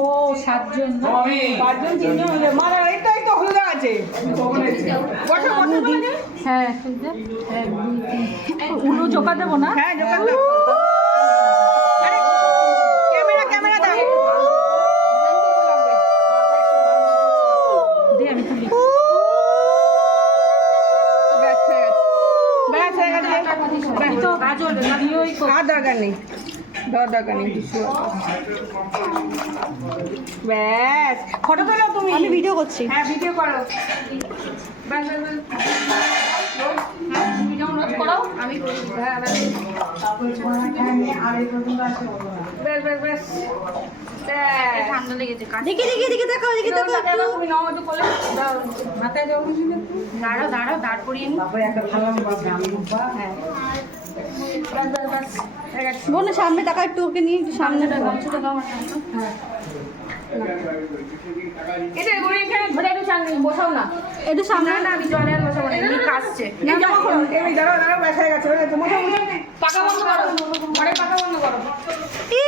ও 7 জন না? 5 জন 3 জন হলে মারা এটাই তো হলুদ আছে। হ্যাঁ উলো জোকা দেবো না? হ্যাঁ জোকার দাও। আরে ক্যামেরা দাও। দে আমি তুলি। ব্যাস হয়ে গেছে। এই তো গাজর ভিডিওই কর। আর দরকার নেই, দরকার নেই। ব্যাস ফটো তোলো তুমি। আমি ভিডিও করছি। হ্যাঁ ভিডিও করো। ব্যাস ব্যাস ভিডিও অনুরোধ করো। আমি হ্যাঁ ব্যাস ব্যাস ব্যাস ঠান্ডা লেগেছে কাজ। দেখি দেখো একটু। তুমি নাও একটু কোলে দাও মাথায় দাও। দাঁড়াও দাঁড় করিয়ে নি। হ্যাঁ ব্যাস ব্যাস ব্যাস হয়ে গেছে। বোন সামনে টাকা একটু ওকে নিয়ে একটু সামনে গামছাটা দাও। এটা এগুলো এখানে ধরে একটু চান বসাও না। একটু সামনে। না আমি জলে আর বসাবো না, এমনি কাশছে। এই জমা করো। এই দাঁড়াও ব্যাস হয়ে গেছে। পাকা বন্ধ করো। ঘরে পাকা বন্ধ করো। ই